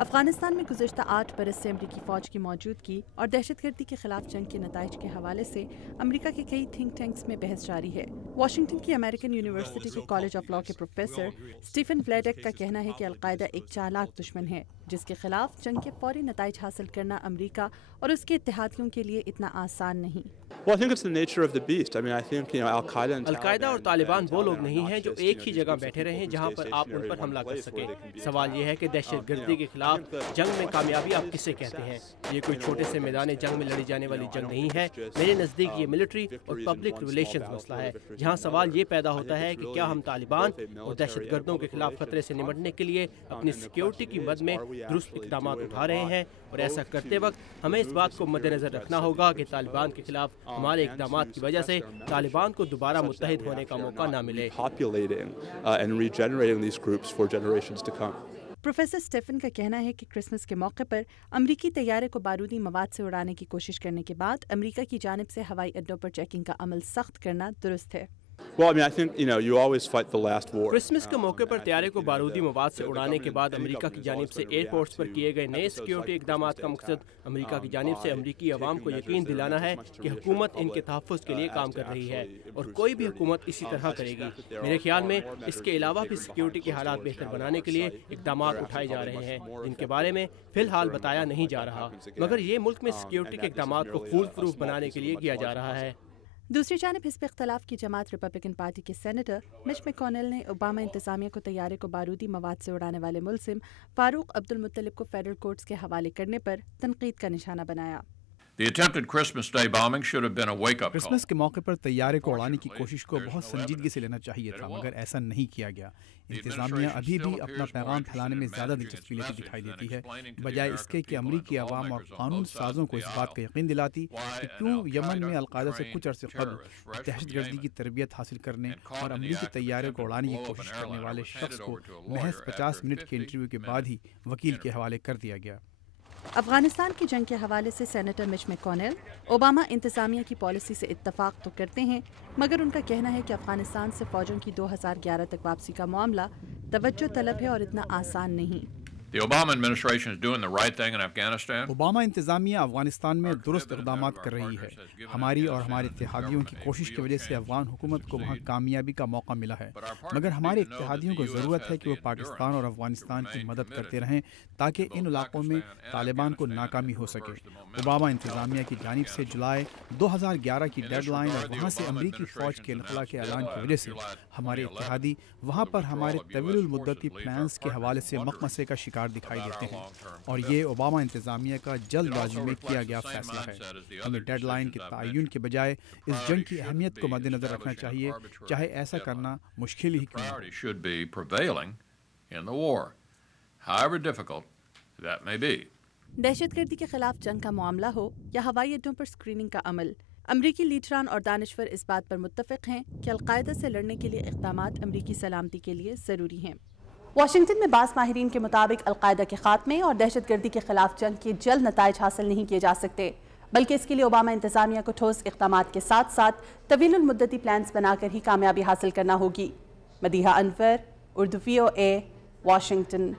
افغانستان میں گزشتہ 8 برس سے امریکی فوج کی موجودگی اور دہشت گردی کے خلاف جنگ کے نتائج کے حوالے سے امریکہ کے کئی تھنک ٹینکس میں بحث جاری ہے۔ واشنگٹن کی امریکن یونیورسٹی کے کالج آف لاء کے پروفیسر اسٹیفن ولیڈک کا کہنا ہے کہ القاعدہ ایک چالاک دشمن ہے جس کے خلاف جنگ کے فوری نتائج حاصل کرنا امریکہ اور اس کے اتحادیوں کے لیے اتنا آسان نہیں۔ القاعدہ اور طالبان وہ لوگ نہیں ہیں جو ایک ہی جگہ بیٹھے رہیں جہاں پر آپ ان پر حملہ کر سکیں۔ سوال یہ ہے کہ دہشت گردی کے خلاف جنگ میں کامیابی آپ کسے کہتے ہیں؟ یہ کوئی چھوٹے سے میدان جنگ میں لڑی جانے والی جنگ نہیں ہے۔ میرے نزدیک یہ ملٹری اور پبلک ریلیشنز مسئلہ ہے، جہاں سوال یہ پیدا ہوتا ہے کہ کیا ہم طالبان اور دہشت گردوں کے خلاف خطرے سے نمٹنے کے لیے اپنی سیکیورٹی کی مد میں درست اقدامات اٹھا رہے ہیں، اور ایسا کرتے وقت ہمیں اس بات کو مد نظر رکھنا ہوگا کہ طالبان کے خلاف ہمارے اقدامات کی وجہ سے طالبان کو دوبارہ متحد ہونے کا موقع نہ ملے۔ پروفیسر اسٹیفن کا کہنا ہے کہ کرسمس کے موقع پر امریکی طیارے کو بارودی مواد سے اڑانے کی کوشش کرنے کے بعد امریکہ کی جانب سے ہوائی اڈوں پر چیکنگ کا عمل سخت کرنا درست ہے۔ کرسمس کے موقع پر طیارے کو بارودی مواد سے اڑانے کے بعد امریکہ کی جانب سے ایئرپورٹس پر کیے گئے نئے سیکیورٹی اقدامات کا مقصد امریکہ کی جانب سے امریکی عوام کو یقین دلانا ہے کہ حکومت ان کے تحفظ کے لیے کام کر رہی ہے، اور کوئی بھی حکومت اسی طرح کرے گی۔ میرے خیال میں اس کے علاوہ بھی سیکیورٹی کے حالات بہتر بنانے کے لیے اقدامات اٹھائے جا رہے ہیں جن کے بارے میں فی الحال بتایا نہیں جا رہا، مگر یہ ملک میں سیکیورٹی کے اقدامات کو فول پروف بنانے کے لیے کیا جا رہا ہے۔ دوسری جانب حزب اختلاف کی جماعت ریپبلکن پارٹی کے سینیٹر مچ میکونل نے اوباما انتظامیہ کو طیارے کو بارودی مواد سے اڑانے والے ملزم فاروق عبدالمطلب کو فیڈرل کورٹس کے حوالے کرنے پر تنقید کا نشانہ بنایا۔ کرسمس کے موقع پر طیارے کو اڑانے کی کوشش کو بہت سنجیدگی سے لینا چاہیے تھا، مگر ایسا نہیں کیا گیا۔ انتظامیہ ابھی بھی اپنا پیغام پھیلانے میں زیادہ دلچسپی لیتی دکھائی دیتی ہے، بجائے اس کے کہ امریکی عوام اور قانون سازوں کو اس بات کا یقین دلاتی کہ کیوں یمن میں القاعدہ سے کچھ عرصے قبل دہشت گردی کی تربیت حاصل کرنے اور امریکی طیارے کو اڑانے کی کوشش کرنے والے شخص کو محض 50 منٹ کے انٹرویو کے بعد ہی وکیل کے حوالے کر دیا گیا۔ افغانستان کی جنگ کے حوالے سے سینیٹر مچ میکونل اوباما انتظامیہ کی پالیسی سے اتفاق تو کرتے ہیں، مگر ان کا کہنا ہے کہ افغانستان سے فوجوں کی 2011 تک واپسی کا معاملہ توجہ طلب ہے اور اتنا آسان نہیں۔ اوباما انتظامیہ افغانستان میں درست اقدامات کر رہی ہے۔ ہماری اور ہمارے اتحادیوں کی کوشش کی وجہ سے افغان حکومت کو وہاں کامیابی کا موقع ملا ہے، مگر ہمارے اتحادیوں کو ضرورت ہے کہ وہ پاکستان اور افغانستان کی مدد کرتے رہیں تاکہ ان علاقوں میں طالبان کو ناکامی ہو سکے۔ اوباما انتظامیہ کی جانب سے جولائی 2011 کی ڈیڈ لائن اور وہاں سے امریکی فوج کے انخلاء کے اعلان کی وجہ سے ہمارے اتحادی وہاں پر ہمارے طویل المدتی پلانز کے حوالے سے مخمصے کا شکار دکھائی دیتے ہیں، اور یہ اوباما انتظامیہ کا جلد بازی میں کیا گیا فیصلہ ہے۔ ہمیں ڈیڈ لائن کے تعین کے بجائے اس جنگ کی اہمیت کو مد نظر رکھنا چاہیے، چاہے ایسا کرنا مشکل ہی کیوں ہو۔ دہشت گردی کے خلاف جنگ کا معاملہ ہو یا ہوائی اڈوں پر اسکریننگ کا عمل، امریکی لیڈران اور دانشور اس بات پر متفق ہیں کہ القاعدہ سے لڑنے کے لیے اقدامات امریکی سلامتی کے لیے ضروری ہیں۔ واشنگٹن میں بعض ماہرین کے مطابق القاعدہ کے خاتمے اور دہشت گردی کے خلاف جنگ کے جلد نتائج حاصل نہیں کیے جا سکتے، بلکہ اس کے لیے اوباما انتظامیہ کو ٹھوس اقدامات کے ساتھ ساتھ طویل المدتی پلانز بنا کر ہی کامیابی حاصل کرنا ہوگی۔ مدیحہ انور، اردو VOA، واشنگٹن۔